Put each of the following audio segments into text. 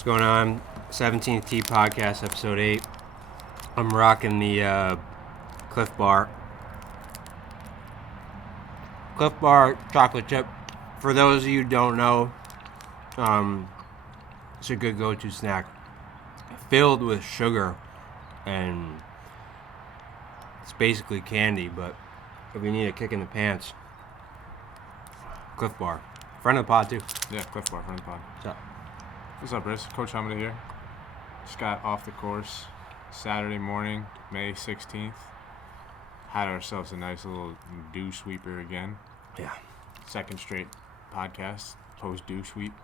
What's going on? 17th Tee Podcast, Episode 8. I'm rocking the Cliff Bar. Cliff Bar chocolate chip. For those of you who don't know, it's a good go-to snack. Filled with sugar, and it's basically candy, but if you need a kick in the pants, Cliff Bar. Friend of the pod, too. Yeah, Cliff Bar, friend of the pod. What's up? What's up, Chris? Coach Humida here. Just got off the course Saturday morning, May 16th. Had ourselves a nice little dew sweeper again. Yeah. Second straight podcast, post dew sweep.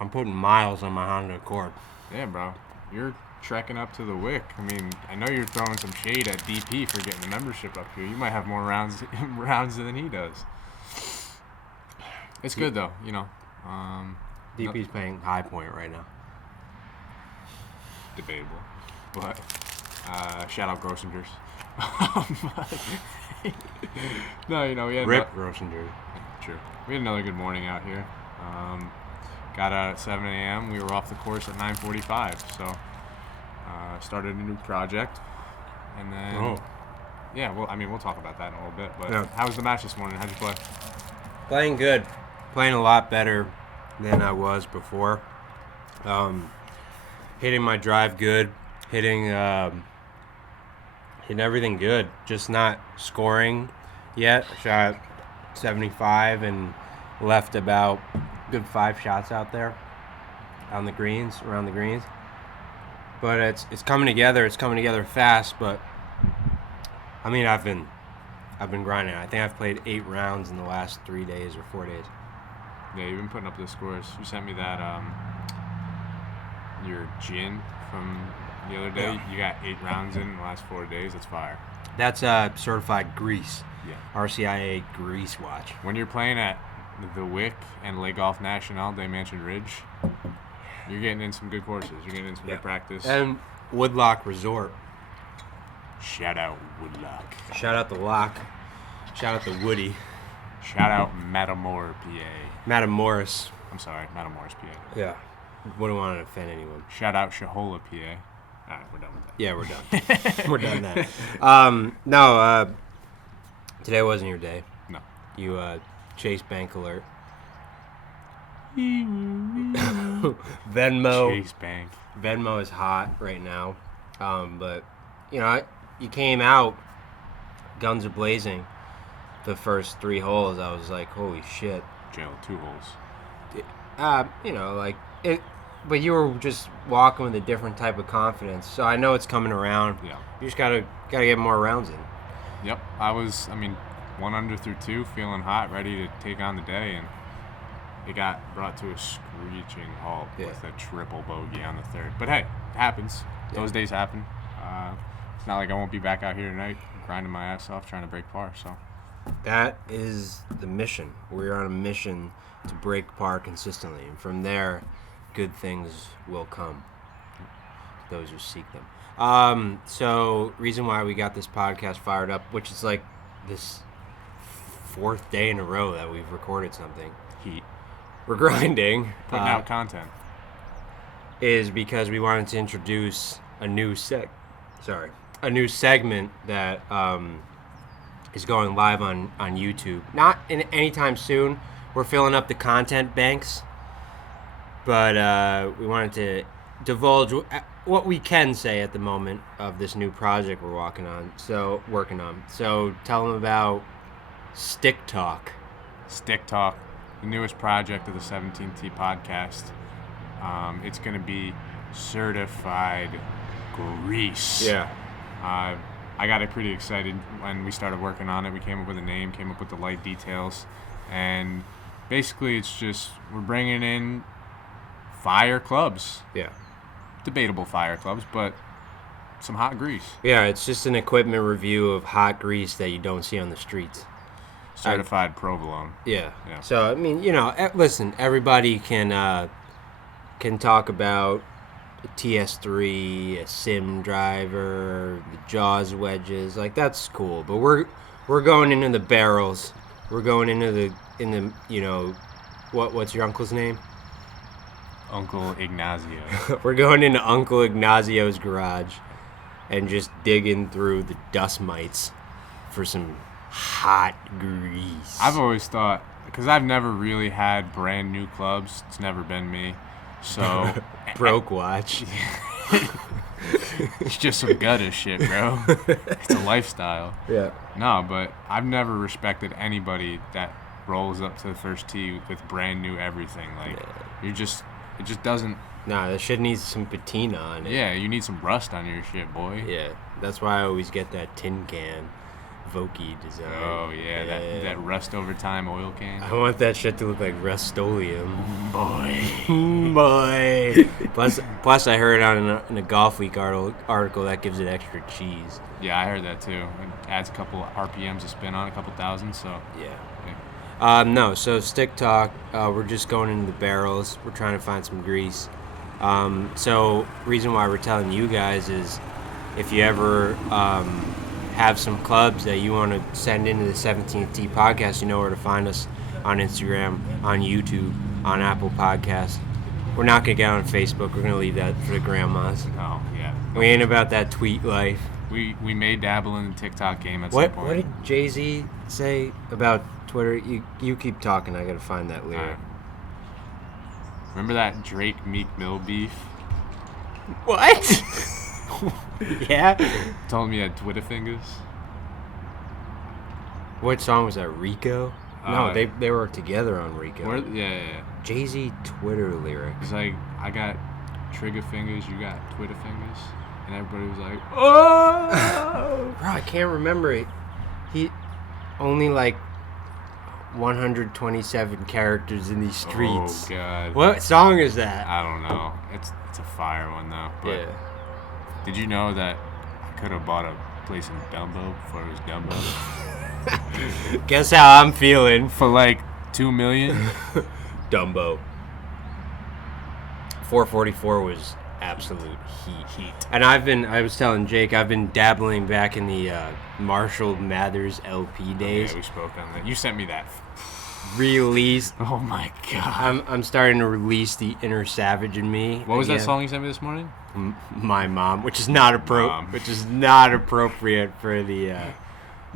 I'm putting miles on my Honda Accord. Yeah, bro. You're trekking up to the wick. I mean, I know you're throwing some shade at DP for getting the membership up here. You might have more rounds than he does. It's good, though, you know. DP's playing High Point right now. Debatable. But shout out Grossingers. No, you know, we had Rip Rossinger. True. We had another good morning out here. Got out at 7 a.m. We were off the course at 9:45. So started a new project, and then yeah, well, I mean, we'll talk about that in a little bit. But How was the match this morning? How'd you play? Playing good. Playing a lot better than I was before. Hitting my drive good. Hitting everything good. Just not scoring yet. I shot 75 and left about good 5 shots out there on the greens, around the greens. But it's coming together. It's coming together fast. But I mean, I've been grinding. I think I've played 8 rounds in the last 3 days or 4 days. Yeah, you've been putting up the scores. You sent me that your gin from the other day. Yeah. You got 8 rounds in the last 4 days. That's fire. That's certified grease. Yeah. RCIA grease watch. When you're playing at the Wick and Le Golf National, Day Mansion Ridge, you're getting in some good courses. You're getting in some good practice. And Woodlock Resort. Shout out Woodlock. Shout out the Lock. Shout out the Woody. Shout out Meadowbrook, PA. Madam Morris. I'm sorry, Meadowbrook, PA. Yeah. Wouldn't want to offend anyone. Shout out Shahola, PA. All right, we're done with that. Yeah, we're done. We're done that. Today wasn't your day. No. You chased Bank Alert. Venmo. Chase Bank. Venmo is hot right now. But, you know, you came out, guns are blazing. The first 3 holes, I was like, holy shit. Jail 2 holes. You know, like, it. But you were just walking with a different type of confidence. So I know it's coming around. Yeah. You just gotta get more rounds in. Yep. I mean, 1 under through 2, feeling hot, ready to take on the day, and it got brought to a screeching halt with a triple bogey on the 3rd. But hey, it happens. Yeah. Those days happen. It's not like I won't be back out here tonight grinding my ass off trying to break par. So That is the mission. We're on a mission to break par consistently, and from there, good things will come to those who seek them. So, reason why we got this podcast fired up, which is like this 4th day in a row that we've recorded something. heat. We're grinding. Putting out content. Is because we wanted to introduce a new segment that is going live on YouTube. Not in anytime soon. We're filling up the content banks, but we wanted to divulge what we can say at the moment of this new project we're working on. So tell them about Stick Talk. Stick Talk, the newest project of the 17th Tee Podcast. It's going to be certified grease. Yeah. I got it pretty excited when we started working on it. We came up with a name, came up with the light details, and basically it's just we're bringing in fire clubs. Yeah. Debatable fire clubs, but some hot grease. Yeah, it's just an equipment review of hot grease that you don't see on the streets. Certified provolone. Yeah. Yeah. So, I mean, you know, listen, everybody can talk about a TS3, a sim driver, the Jaws wedges. Like, that's cool. But we're going into the barrels. We're going into the you know, what's your uncle's name? Uncle Ignacio. We're going into Uncle Ignazio's garage and just digging through the dust mites for some hot grease. I've always thought, because I've never really had brand new clubs. It's never been me. So broke watch. It's just some gutter shit, bro. It's a lifestyle. Yeah. No, but I've never respected anybody that rolls up to the first tee with brand new everything. Like, it just doesn't. Nah, that shit needs some patina on it. Yeah, you need some rust on your shit, boy. Yeah, that's why I always get that tin can Vokey design. Oh, yeah, that rust over time oil can. I want that shit to look like Rust-Oleum. Boy. Plus, I heard in a Golf Week article that gives it extra cheese. Yeah, I heard that too. It adds a couple RPMs of spin on, a couple thousand, so. Yeah. No, so stick talk, we're just going into the barrels. We're trying to find some grease. So reason why we're telling you guys is if you ever have some clubs that you want to send into the 17th Tee podcast, you know where to find us on Instagram, on YouTube, on Apple Podcasts. We're not going to get on Facebook. We're going to leave that for the grandmas. Oh, yeah. We ain't about that tweet life. We may dabble in the TikTok game at some point. What did Jay-Z say about Twitter? You keep talking. I got to find that lyric. Right. Remember that Drake Meek Mill beef? What? Yeah? Told me he had Twitter fingers. What song was that? Rico? No, they were together on Rico. Yeah. Jay-Z Twitter lyrics. It's like, I got trigger fingers, you got Twitter fingers. And everybody was like, oh! Bro, I can't remember it. He only like 127 characters in these streets. Oh, God. What song is that? I don't know. It's a fire one, though. But yeah. Did you know that I could have bought a place in Dumbo before it was Dumbo? Guess how I'm feeling. For like $2 million? Dumbo. 444 was absolute heat. And I was telling Jake, I've been dabbling back in the Marshall Mathers LP days. Yeah, we spoke on that. You sent me that. Released. Oh my God. I'm starting to release the inner savage in me. What was that song you sent me this morning? My Mom, which is not appropriate for the.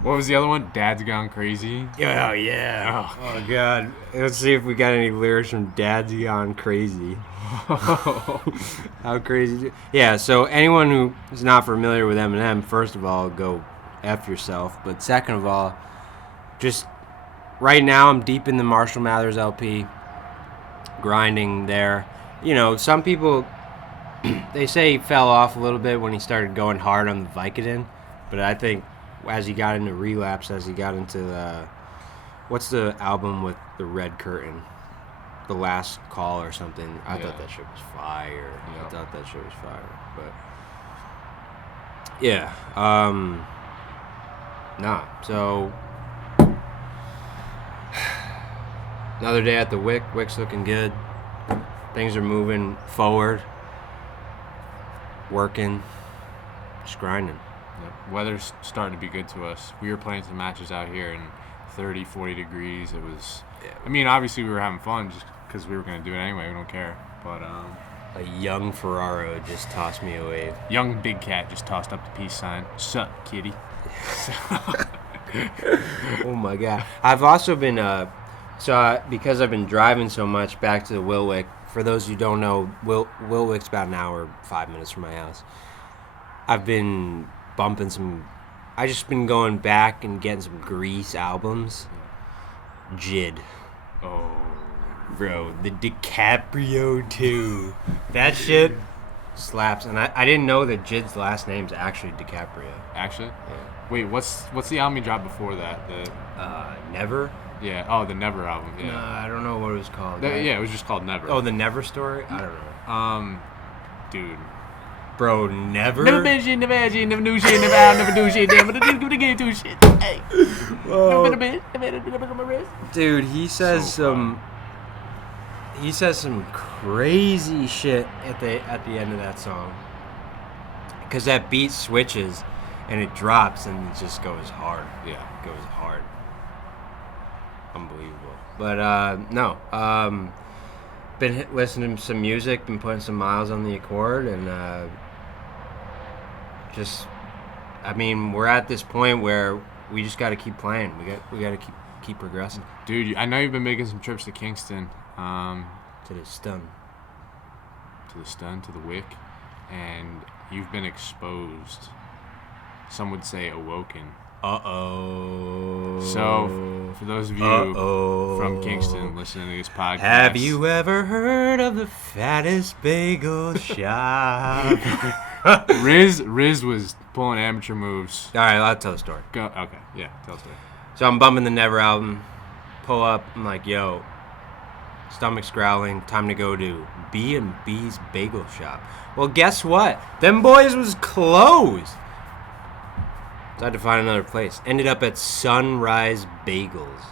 What was the other one? Dad's Gone Crazy. Oh yeah. Oh God. Let's see if we got any lyrics from Dad's Gone Crazy. How crazy? Yeah. So anyone who is not familiar with Eminem, first of all, go F yourself. But second of all, just right now I'm deep in the Marshall Mathers LP, grinding there. You know, some people they say he fell off a little bit when he started going hard on the Vicodin, but I think as he got into Relapse, as he got into what's the album with the red curtain? The Last Call or something. I thought that shit was fire. Yep. I thought that shit was fire. But yeah. So another day at the Wick. Wick's looking good. Things are moving forward. Working. Just grinding. Yep. Weather's starting to be good to us. We were playing some matches out here in 30, 40 degrees. It was, I mean, obviously we were having fun just because we were going to do it anyway. We don't care. But a young Ferraro just tossed me a wave. Young Big Cat just tossed up the peace sign. Sup, kitty? Oh my God. I've also been because I've been driving so much back to the Wilwick. For those who don't know, Wilwick's about an hour, 5 minutes from my house. I've been bumping I just been going back and getting some Grease albums. Jid. Oh. Bro, the DiCaprio 2. That shit slaps. And I didn't know that Jid's last name's actually DiCaprio. Actually? Yeah. Wait, what's the album he dropped before that? Never? Yeah. Oh, the Never album. Yeah. I don't know what it was called. Yeah, it was just called Never. Oh, the Never Story? I don't know. Dude. Bro, never? Never been shit, never had shit, never do shit, never out, never do shit, never get do shit. Hey. Never been a bit, never been on my wrist. Dude, he says some crazy shit at the end of that song. Because that beat switches and it drops and it just goes hard. Yeah. It goes hard. Unbelievable. But, no. been listening to some music, been putting some miles on the Accord, and we're at this point where we just got to keep playing. We got to keep progressing. Dude, I know you've been making some trips to Kingston. To the stun. To the wick, and you've been exposed. Some would say awoken. Uh-oh. So, for those of you from Kingston listening to this podcast, have you ever heard of the Fattest Bagel Shop? Riz was pulling amateur moves. All right, I'll tell the story. Go. Okay, yeah, tell the story. So I'm bumping the Never album. Pull up. I'm like, yo, stomach's growling. Time to go to B&B's Bagel Shop. Well, guess what? Them boys was closed. So I had to find another place. Ended up at Sunrise Bagels.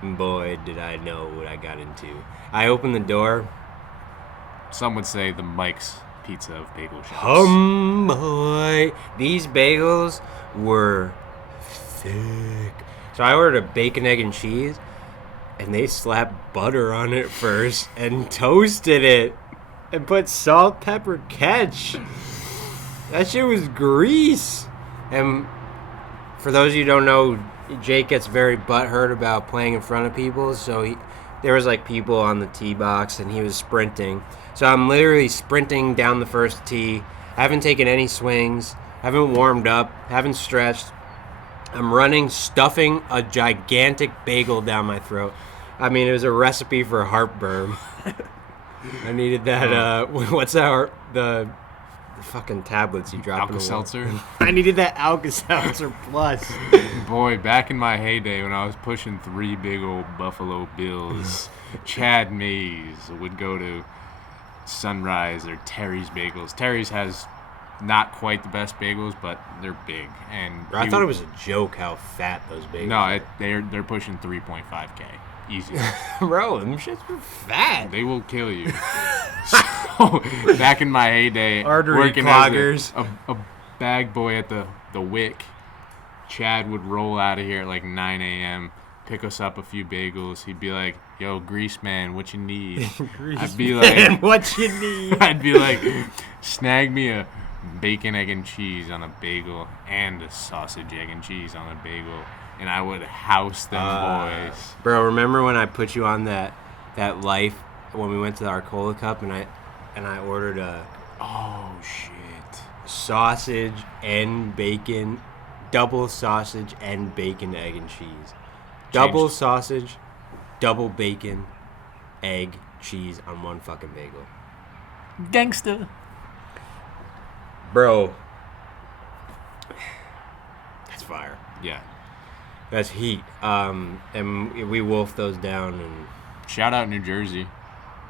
And boy, did I know what I got into. I opened the door. Some would say the Mike's Pizza of bagel shops. Boy. These bagels were thick. So I ordered a bacon, egg, and cheese. And they slapped butter on it first and toasted it. And put salt, pepper, ketch. That shit was grease. And for those of you who don't know, Jake gets very butthurt about playing in front of people. So there was like people on the tee box and he was sprinting. So I'm literally sprinting down the first tee. I haven't taken any swings. Haven't warmed up. Haven't stretched. I'm running, stuffing a gigantic bagel down my throat. I mean, it was a recipe for heartburn. I needed that, what's that, the fucking tablets you drop in the water. Alka-Seltzer? I needed that Alka-Seltzer Plus. Boy, back in my heyday when I was pushing 3 big old Buffalo Bills, Chad Mays would go to Sunrise or Terry's Bagels. Terry's has not quite the best bagels, but they're big. And I thought it was a joke how fat those bagels are. No, they're pushing 3.5K. Easy. Bro, them shits were fat. They will kill you. So, back in my heyday, Artery working cloggers. as a bag boy at the Wick, Chad would roll out of here at like 9 a.m., pick us up a few bagels. He'd be like, yo, Grease Man, what you need? I'd be like, what you need? I'd be like, snag me a bacon, egg, and cheese on a bagel and a sausage, egg, and cheese on a bagel. And I would house them boys. Bro, remember when I put you on that life when we went to the Arcola Cup and I ordered a sausage and bacon, double sausage and bacon, egg, and cheese. Double sausage, double bacon, egg, cheese on one fucking bagel. Gangsta. Bro. That's fire. Yeah. That's heat. And we wolfed those down and Shout out New Jersey.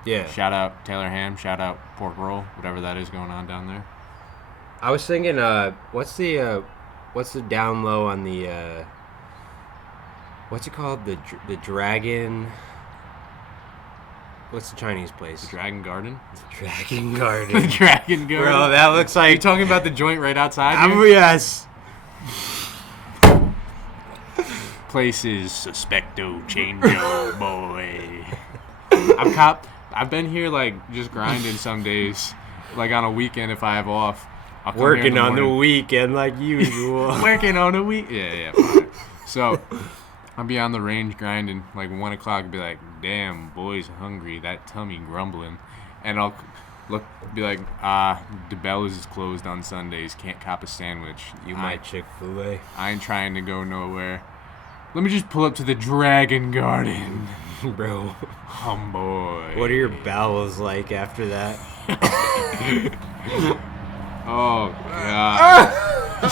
yeah. Shout out Taylor Ham. Shout out Pork Roll. Whatever that is going on down there. I was thinking, what's the down low on the what's it called? The Dragon. What's the Chinese place? The Dragon Garden. The Dragon Garden. The Dragon Garden. Bro, that looks like. Are you talking about the joint right outside here? Yes. Places suspecto changeo boy. I've been here like just grinding some days, like on a weekend if I have off. I'll come here in Working on the morning. weekend like usual. Working on a week. Yeah. Fine. So I'll be on the range grinding like 1 o'clock. Be like, damn, boy's hungry. That tummy grumbling, and I'll be like, DeBella's is closed on Sundays. Can't cop a sandwich. You might Chick-fil-A. I ain't trying to go nowhere. Let me just pull up to the Dragon Garden. Bro. Boy. What are your bowels like after that? Oh, God.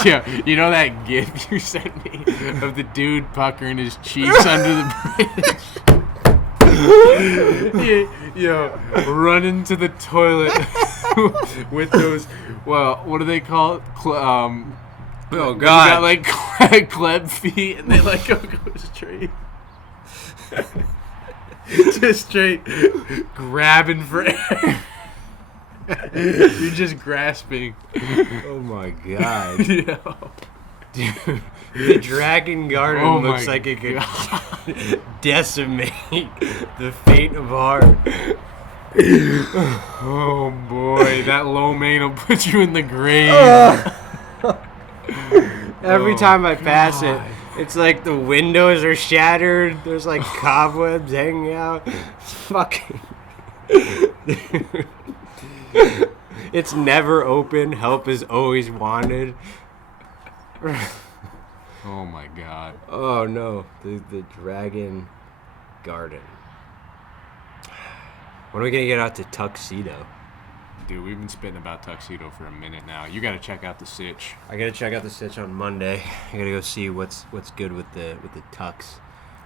Yeah, you know that gif you sent me of the dude puckering his cheeks under the bridge? Yo, running to the toilet with those, well, what do they call it? Oh, God. You got, like, kleb feet, and they, like, go straight. Just straight grabbing for air. You're just grasping. Oh, my God. Yo. Dude, the Dragon Garden Oh looks my like it could God. decimate the fate of heart. Oh boy, that lo mein will put you in the grave. Every Oh, time I pass it, God. it's like the windows are shattered. There's like cobwebs hanging out. It's fucking. It's never open. Help is always wanted. Oh my God. Oh no, the Dragon Garden. When are we gonna get out to Tuxedo? Dude, we've been spitting about Tuxedo for a minute now. You got to check out the Sitch. I gotta check out the Stitch on Monday. I gotta go see what's good with the Tux.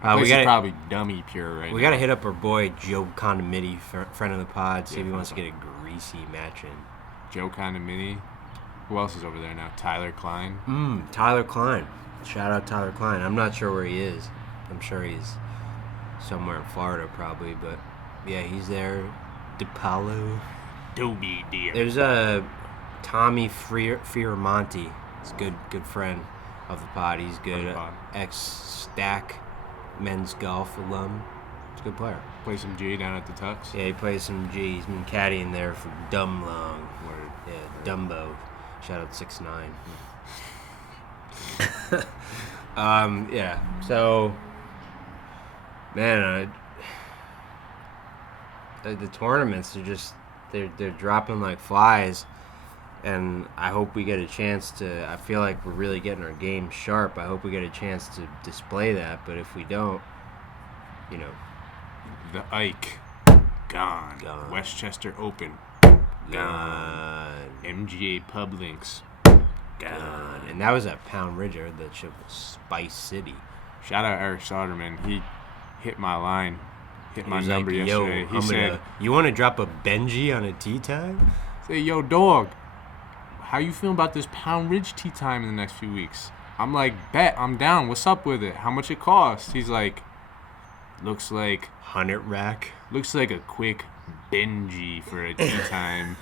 This is probably dummy pure right now. We gotta hit up our boy Joe Condomiti, friend of the pod, see if he wants to get a greasy match in. Joe Condomini. Who else is over there now? Tyler Klein. Tyler Klein. Shout out Tyler Klein. I'm not sure where he is. I'm sure he's somewhere in Florida probably, but yeah, he's there. DePaulo. Doobie dear. There's a Tommy Fioramonti. He's a good friend of the pod. He's good. Ex-Stack men's golf alum. He's a good player. Play some G down at the Tux. Yeah, he plays some G. He's been caddying there for dumb long. Word. Yeah, Dumbo. Shout out 6ix9ine. Yeah. So, man, the tournaments are just they're dropping like flies, and I hope we get a chance to. I feel like we're really getting our game sharp. I hope we get a chance to display that. But if we don't, you know, The Ike. Gone. Westchester Open. gone. MGA Pub Links. Gone. And that was at Pound Ridge. I heard that shit was Spice City. Shout out Eric Soderman. He hit my line. Hit my He was number like, yesterday. He said, you want to drop a Benji on a tea time? "Say, yo, dog, how you feeling about this Pound Ridge tea time in the next few weeks?" I'm like, bet, I'm down. What's up with it? How much it costs? He's like, looks like 100 rack. a quick Benji for a tea time.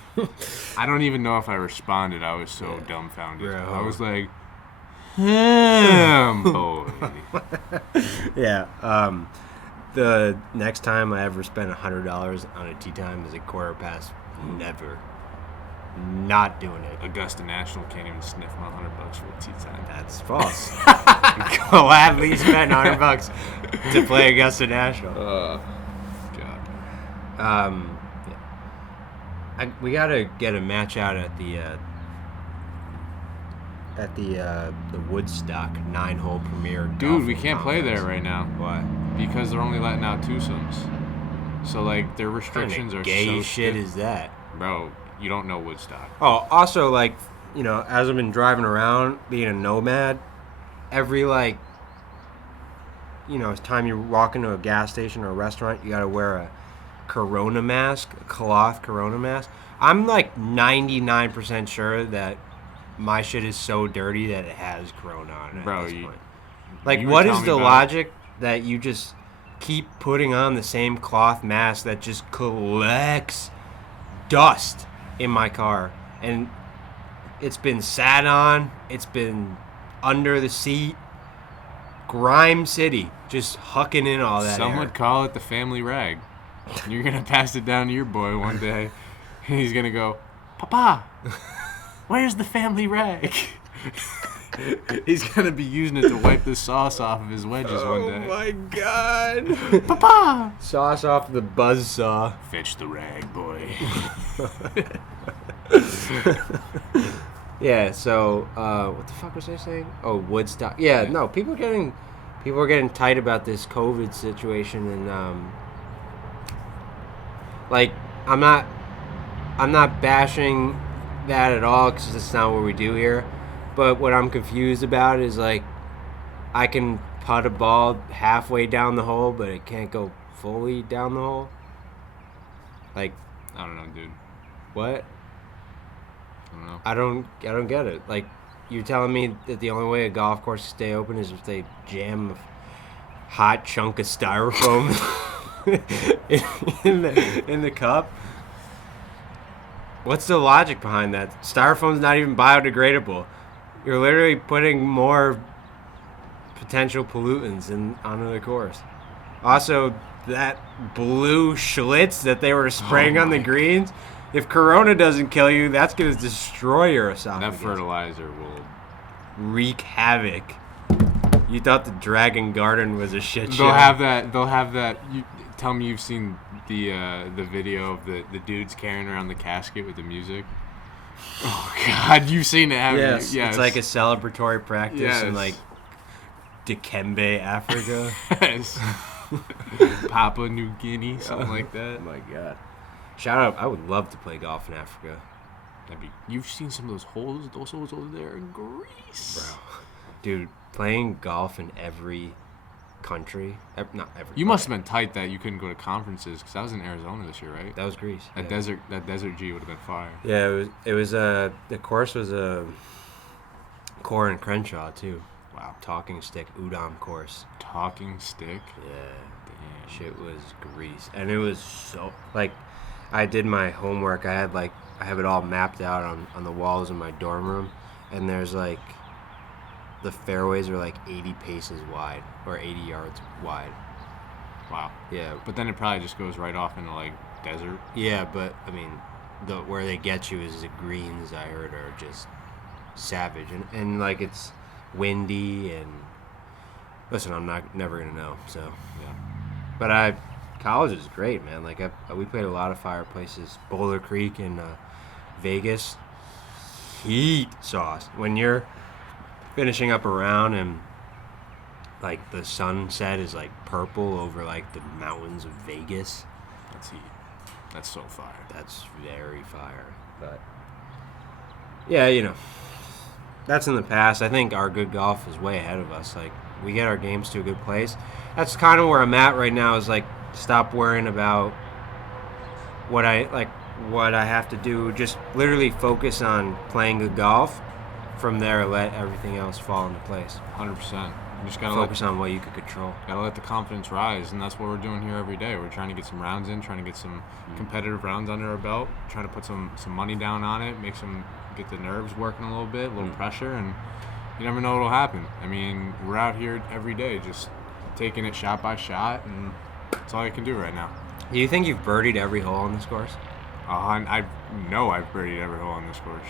I don't even know if I responded. I was so dumbfounded. Bro. I was like, boy. Yeah. The next time I ever spent $100 on a tea time is a quarter past. Never. Not doing it. Augusta National can't even sniff my $100 for a tea time. That's false. Gladly spent $100 to play Augusta National. God. Yeah. We gotta get a match out at the Woodstock 9-hole Premier. Dude, we can't play complex. there right now Why? because they're only letting out twosomes. So like their restrictions are gay so shit stiff. is that? Bro, you don't know Woodstock. Oh, also, like, you know, as I've been driving around, being a nomad, every, like, you know, time you walk into a gas station or a restaurant, you gotta wear a Corona mask, a cloth Corona mask. I'm, like, 99% sure that my shit is so dirty that it has Corona on it Bro, at this you- point. Like, you were what is telling me the about logic that you just keep putting on the same cloth mask that just collects dust in my car? And it's been sat on, it's been under the seat. Grime City, just hucking in all that Some air. would call it the family rag. You're gonna pass it down to your boy one day, and he's gonna go, "Papa, where's the family rag?" He's gonna be using it to wipe the sauce off of his wedges one day. Oh my god. Papa, Sauce off the buzzsaw. fetch the rag, boy. Yeah, so what the fuck was I saying? Oh, Woodstock. Yeah, no, people are getting tight about this COVID situation, and like I'm not bashing that at all because that's not what we do here. But what I'm confused about is like I can putt a ball halfway down the hole, but it can't go fully down the hole. Like, I don't know, dude. what? I don't know. I don't get it. Like, you're telling me that the only way a golf course can stay open is if they jam a hot chunk of styrofoam in the cup? What's the logic behind that? Styrofoam's not even biodegradable. You're literally putting more potential pollutants onto the course. Also, that blue Schlitz that they were spraying on the greens, if Corona doesn't kill you, that's going to destroy your esophagus. That fertilizer will wreak havoc. You thought the Dragon Garden was a shit show. They'll have that. You, tell me you've seen the video of the dudes carrying around the casket with the music. Oh God, you've seen it, haven't you? Yes. It's like a celebratory practice in like Dikembe, Africa. Yes. Papua New Guinea, something like that. Oh my God. Shout out, I would love to play golf in Africa. You've seen some of those holes over there in Greece. Bro. Dude, playing golf in every country, not every. You must have been tight that you couldn't go to conferences, because I was in Arizona this year, right? That was Greece. That desert G would have been fire. Yeah, it was the course was a Core and Crenshaw too. Wow. Talking stick Udom course. Talking stick? Yeah. Damn. Shit was Greece. And it was so, like, I did my homework. I have it all mapped out on the walls in my dorm room. And there's like, the fairways are like 80 paces wide or 80 yards wide. Wow. Yeah. But then it probably just goes right off into like desert. Yeah, but I mean, where they get you is the greens, I heard, are just savage. And like it's windy and listen, I'm never gonna know. So yeah. But college is great, man. Like we played a lot of fireplaces, Boulder Creek in Vegas. Heat sauce when you're finishing up a round and like the sunset is like purple over like the mountains of Vegas. That's heat. That's so fire. That's very fire. But yeah, you know, that's in the past. I think our good golf is way ahead of us. Like we get our games to a good place. That's kind of where I'm at right now. Is like stop worrying about what I have to do. Just literally focus on playing good golf. From there, let everything else fall into place. 100%. You just gotta focus on what you can control. Gotta let the confidence rise, and that's what we're doing here every day. We're trying to get some rounds in, trying to get some competitive rounds under our belt, trying to put some money down on it, get the nerves working a little bit, a little pressure, and you never know what'll happen. I mean, we're out here every day, just taking it shot by shot, and that's all I can do right now. Do you think you've birdied every hole on this course? I know I've birdied every hole on this course.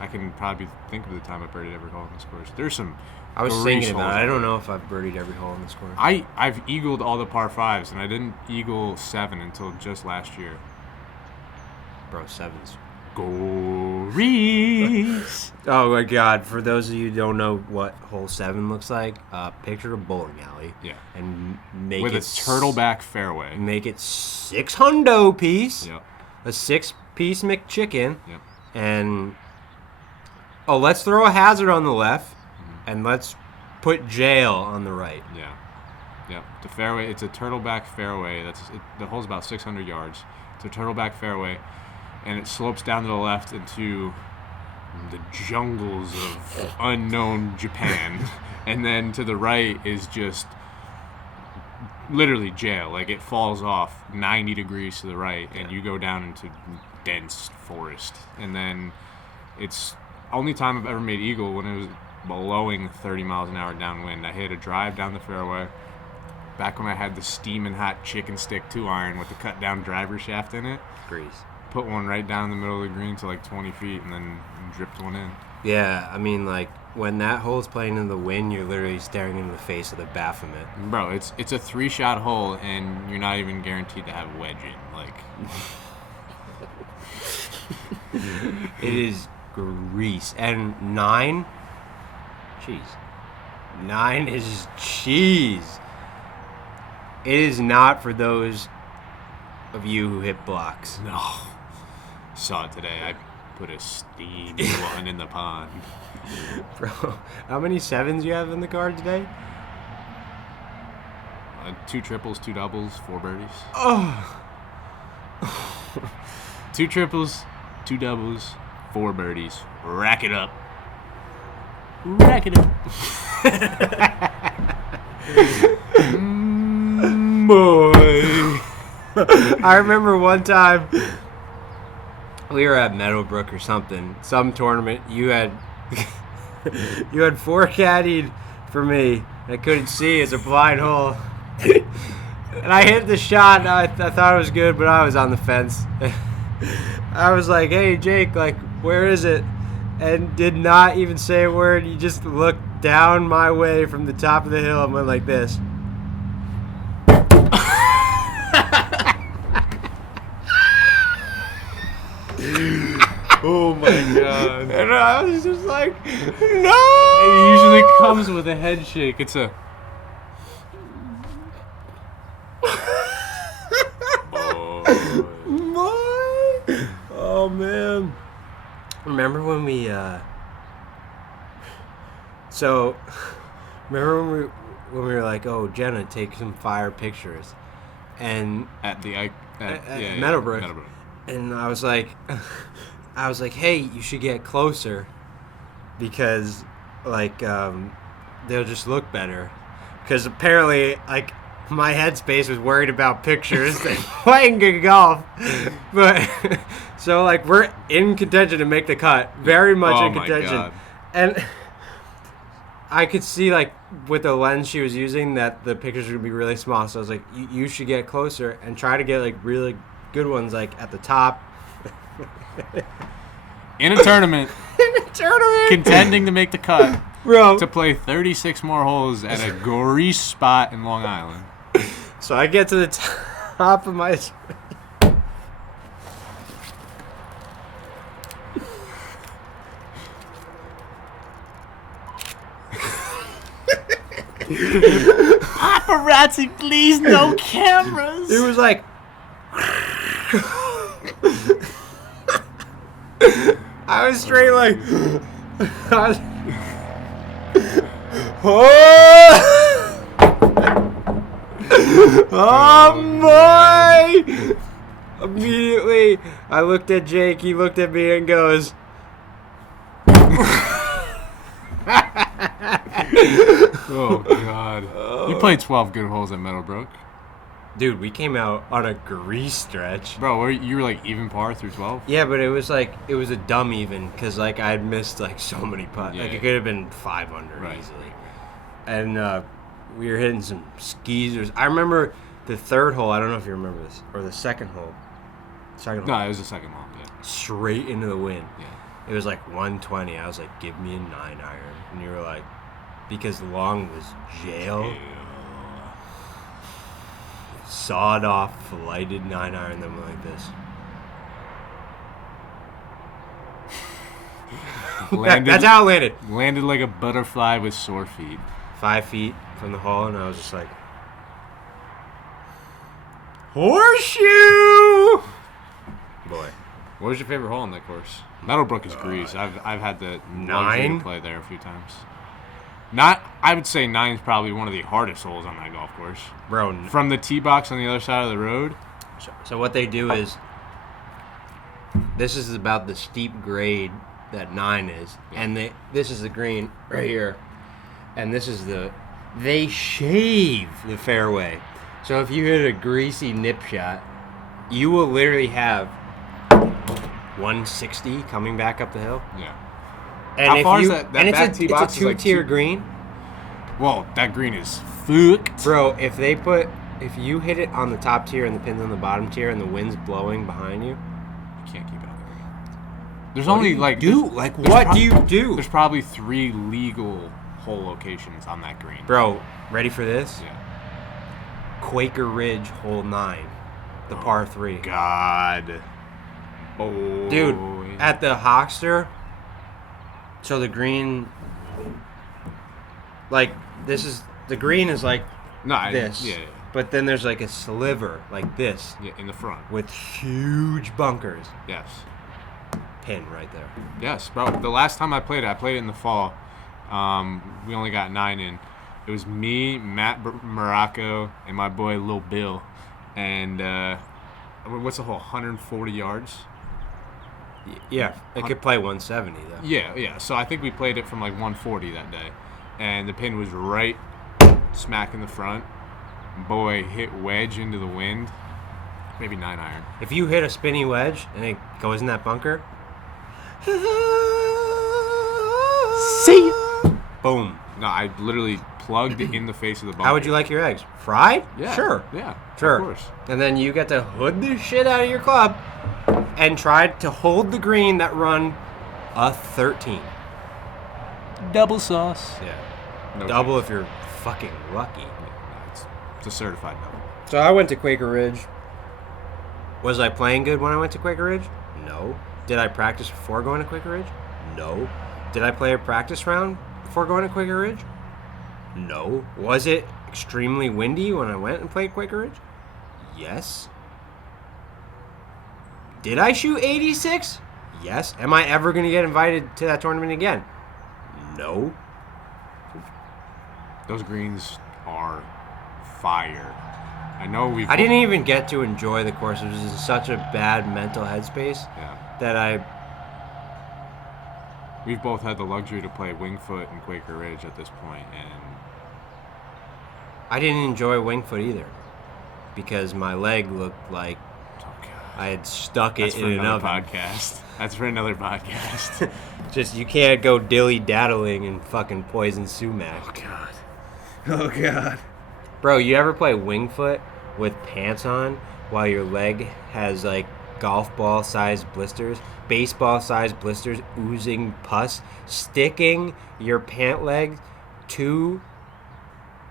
I can probably think of the time I birdied every hole on this course. There's some. I was thinking about it. I don't know if I've birdied every hole on this course. I've eagled all the par fives, and I didn't eagle 7 until just last year. Bro, 7's. Go Reese! Oh my God! For those of you who don't know what hole 7 looks like, picture a bowling alley. Yeah. And make with it a turtleback fairway. Make it 6 hundo piece. Yep. A 6-piece McChicken. Yep. And let's throw a hazard on the left, and let's put jail on the right. Yeah. Yep. The fairway. It's a turtleback fairway. The hole's about 600 yards. It's a turtleback fairway. And it slopes down to the left into the jungles of unknown Japan. And then to the right is just literally jail. Like it falls off 90 degrees to the right, and you go down into dense forest. And then it's only time I've ever made eagle when it was blowing 30 miles an hour downwind. I hit a drive down the fairway. Back when I had the steaming hot chicken stick 2-iron with the cut down driver shaft in it. Grease. Put one right down the middle of the green to like 20 feet and then dripped one in. Yeah, I mean, like, when that hole's playing in the wind, you're literally staring into the face of the Baphomet. Bro, it's a 3-shot hole, and you're not even guaranteed to have wedge in. Like, it is grease. And 9, cheese. 9 is cheese. It is not for those of you who hit blocks. No. Saw it today. I put a steamy one in the pond. Bro, how many 7s you have in the card today? 2 triples, 2 doubles, 4 birdies. Oh. 2 triples, 2 doubles, 4 birdies. Rack it up. Rack it up. Boy. I remember one time we were at Meadowbrook or some tournament. You had You had 4 caddied for me. I couldn't see. It's a blind hole. And I hit the shot, and I thought it was good, but I was on the fence. I was like, hey, Jake, like, where is it? And did not even say a word. He just looked down my way from the top of the hill and went like this. Oh my god. And I was just like, no! It usually comes with a head shake. It's a... Oh man. Remember when we remember when we were like, oh, Jenna, take some fire pictures, and At Meadowbrook. And I was like, hey, you should get closer because like they'll just look better, because apparently like my headspace was worried about pictures and playing good golf. But so like we're in contention to make the cut, very much in contention. God. And I could see like with the lens she was using that the pictures would be really small. So I was like, you should get closer and try to get like really good ones like at the top. In a tournament. Contending to make the cut. Bro. To play 36 more holes at a grease spot in Long Island. So I get to the top of my... Paparazzi, please, no cameras. It was like... I was straight like... I was... Oh! Oh my! Immediately, I looked at Jake, he looked at me and goes... Oh, God. You played 12 good holes at Meadowbrook. Dude, we came out on a grease stretch. Bro, you were like even par through 12? Yeah, but it was a dumb even, because like I had missed like so many putts. Yeah, like yeah. it could have been 500 Right. easily. And we were hitting some skeezers. I remember the third hole, I don't know if you remember this, or the second hole. No, it was the second hole, yeah. Straight into the wind. Yeah. It was like 120. I was like, give me a 9-iron. And you were like, because long was jail. Sawed off, flighted 9-iron, then went like this. That's how it landed. Landed like a butterfly with sore feet. 5 feet from the hole, and I was just like, horseshoe! Boy. What was your favorite hole on that course? Meadowbrook is grease. I've had the luxury to play there a few times. I would say 9 is probably one of the hardest holes on that golf course. Bro. From the tee box on the other side of the road. So what they do is, this is about the steep grade that 9 is, and this is the green right here, and this is they shave the fairway. So if you hit a greasy nip shot, you will literally have 160 coming back up the hill. Yeah. And How far is that? That back tee box it's a is like two-tier green. Well, that green is fucked. Bro, if you hit it on the top tier and the pin's on the bottom tier and the wind's blowing behind you, You can't keep out of there. There's what only do you like do? there's- Like there's what prob- do you do? There's probably 3 legal hole locations on that green. Bro, ready for this? Yeah. Quaker Ridge, hole 9, the par 3. God. Oh. Dude, at the Hawkster, so the green, like, the green is like this. Yeah. But then there's like a sliver, like this, Yeah, in the front. with huge bunkers. Yes. Pin right there. Yes, bro. The last time I played it in the fall. We only got 9 in. It was me, Matt Morocco, and my boy Lil Bill. And what's the hole? 140 yards. Yeah, it could play 170 though. Yeah. So I think we played it from like 140 that day, and the pin was right smack in the front. Boy, hit wedge into the wind. Maybe 9-iron. If you hit a spinny wedge and it goes in that bunker, See? Boom. No, I literally plugged in the face of the bunker. How would you like your eggs? Fried? Yeah. Sure. Yeah. Sure. Of course. And then you get to hood the shit out of your club and try to hold the green that run a 13. Double sauce. Yeah. No Double chance. if you're fucking lucky. It's a certified double. So I went to Quaker Ridge. Was I playing good when I went to Quaker Ridge? No. Did I practice before going to Quaker Ridge? No. Did I play a practice round before going to Quaker Ridge? No. Was it extremely windy when I went and played Quaker Ridge? Yes. Did I shoot 86? Yes. Am I ever going to get invited to that tournament again? No. Those greens are fire. I know I didn't even get to enjoy the course. It was in such a bad mental headspace that we've both had the luxury to play Wingfoot and Quaker Ridge at this point, and I didn't enjoy Wingfoot either because my leg looked like I had stuck it in an oven. Podcast. That's for another podcast. Just you can't go dilly-daddling and fucking poison sumac. Oh God. Bro, you ever play Wingfoot with pants on while your leg has like golf ball sized blisters, baseball sized blisters oozing pus, sticking your pant leg to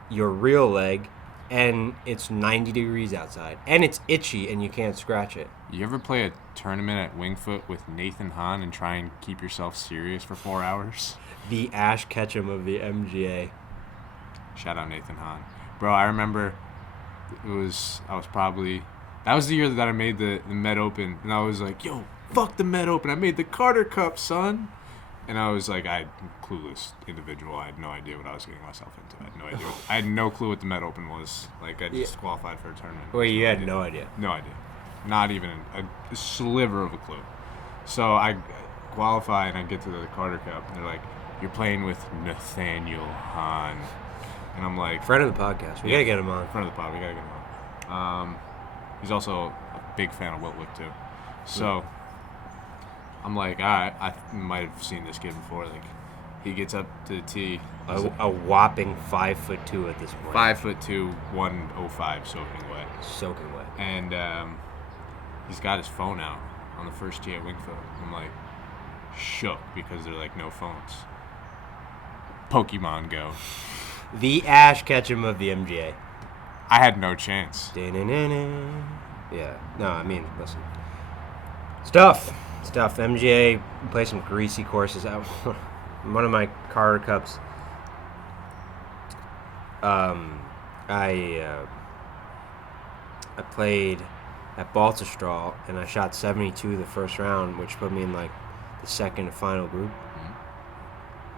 your real leg, and it's 90 degrees outside and it's itchy and you can't scratch it? You ever play a tournament at Wingfoot with Nathan Hahn and try and keep yourself serious for 4 hours? The Ash Ketchum of the MGA. Shout out Nathan Hahn. Bro, I remember that was the year that I made the Med Open, and I was like, yo, fuck the Med Open, I made the Carter Cup, son. And I was like, I had clueless individual. I had no idea what I was getting myself into. I had no idea. I had no clue what the Med Open was. Like, I just qualified for a tournament. Wait, you had no idea? No idea. Not even a sliver of a clue. So I qualify, and I get to the Carter Cup, and they're like, you're playing with Nathaniel Hahn. And I'm like... Friend of the podcast. We gotta get him on. Friend of the pod. We gotta get him on. He's also a big fan of Whitwick, too. So... I'm like, all right, I might have seen this kid before. Like, he gets up to the tee. A whopping 5'2" at this point. 5'2", 105, soaking wet. Soaking wet. And he's got his phone out on the first tee at Wingfoot. I'm like, shook because they're like, no phones. Pokemon Go. The Ash Ketchum of the MGA. I had no chance. Yeah. No, I mean, listen. Stuff. MGA, play some greasy courses. One of my Carter Cups, I played at Baltusrol, and I shot 72 the first round, which put me in like the second and final group.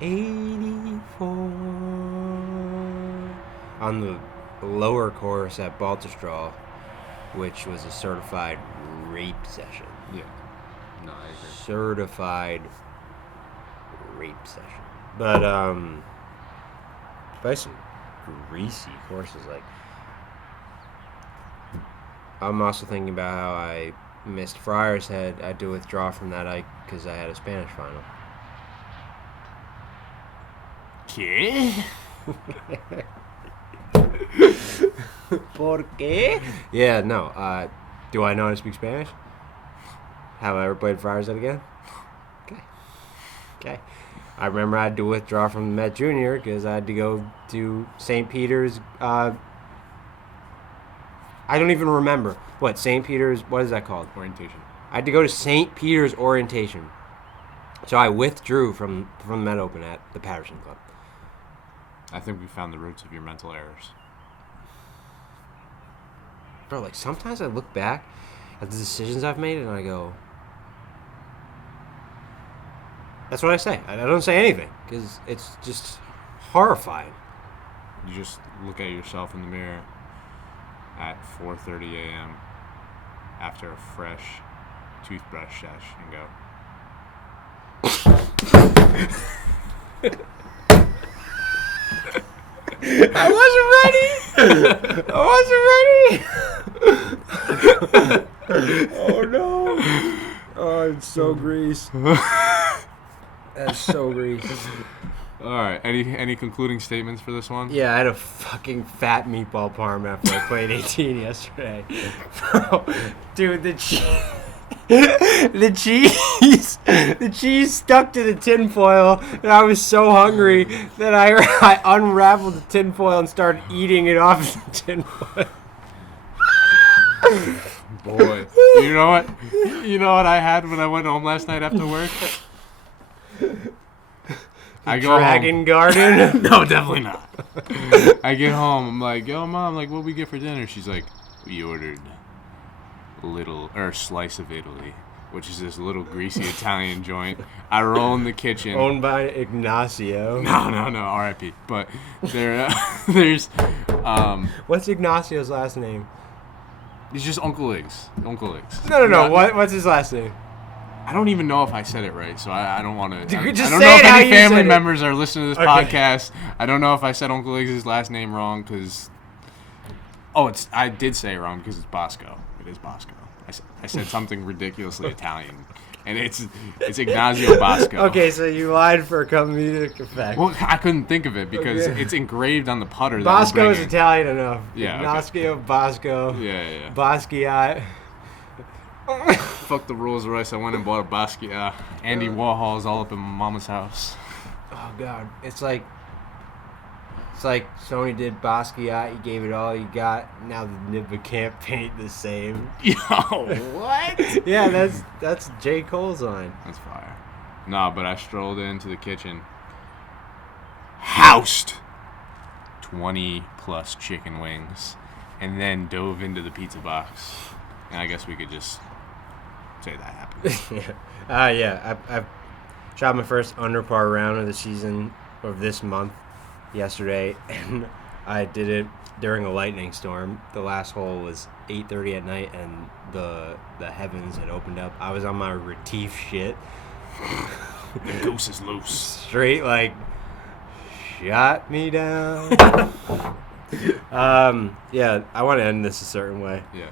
84 on the lower course at Baltusrol, which was a certified rape session. Yeah. No, I agree. Certified rape session. But play some greasy courses. Like, I'm also thinking about how I missed Friars Head. I had to withdraw from that because I had a Spanish final. ¿Qué? ¿Por qué? Yeah, no. Do I know how to speak Spanish? Have I ever played Friars Head again? Okay. I remember I had to withdraw from the Met Junior because I had to go to St. Peter's. I don't even remember. What, St. Peter's, what is that called? Orientation. I had to go to St. Peter's orientation. So I withdrew from the Met Open at the Patterson Club. I think we found the roots of your mental errors. Bro, like, sometimes I look back at the decisions I've made and I go... That's what I say. I don't say anything because it's just horrifying. You just look at yourself in the mirror at 4:30 a.m. after a fresh toothbrush sesh and go... I wasn't ready! Oh no! Oh, it's so grease. That's so greasy. All right. Any concluding statements for this one? Yeah, I had a fucking fat meatball parm after I played 18 yesterday. Bro, dude, the cheese stuck to the tinfoil, and I was so hungry that I unraveled the tinfoil and started eating it off the tinfoil. Boy, you know what? You know what I had when I went home last night after work? I go Dragon home. Garden? No, definitely not. I get home. I'm like, yo, Mom, like, what we get for dinner? She's like, we ordered slice of Italy, which is this little greasy Italian joint. I roll in the kitchen. Owned by Ignacio. No, R.I.P. But there's What's Ignacio's last name? it's just Uncle Iggs. Uncle Iggs. No. What's his last name? I don't even know if I said it right, so I don't want to. I don't Just know say if it how any you family said it. members are listening to this Okay. podcast. I don't know if I said Uncle Iggs' last name wrong because. Oh, I did say it wrong because it's Bosco. It is Bosco. I said something ridiculously Italian, and it's Ignazio Bosco. Okay, so you lied for comedic effect. Well, I couldn't think of it because Okay. it's engraved on the putter. That Bosco we're is bringing. Italian enough. Yeah, okay. Ignacio, Bosco. Yeah. Basquiat. Fuck the Rolls Royce. I went and bought a Basquiat. Andy Warhol's all up in my mama's house. Oh God, it's like Sony did Basquiat. You gave it all you got. Now the Nibba can't paint the same. Yo, what? Yeah, that's J. Cole's line. That's fire. Nah, but I strolled into the kitchen. Housed 20 plus chicken wings. And then dove into the pizza box. And I guess we could just say that happened. Yeah. I've shot my first under par round of the season of this month yesterday, and I did it during a lightning storm. The last hole was 8:30 at night, and the heavens had opened up. I was on my Retief shit. The goose is loose. Straight like shot me down. Yeah, I want to end this a certain way. Yeah.